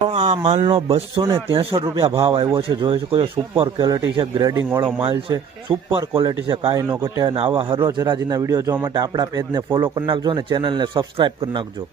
આ માલનો 263 રૂપિયા ભાવ આવ્યો છે. જોઈ શકો છો સુપર ક્વોલિટી છે, ગ્રેડિંગ વાળો માલ છે, સુપર ક્વોલિટી છે, કાંઈ ન ઘટે. અને આવા હરોજ હરાજીના વિડીયો જોવા માટે આપણા પેજને ફોલો કરી નાખજો અને ચેનલને સબસ્ક્રાઈબ કરી નાખજો.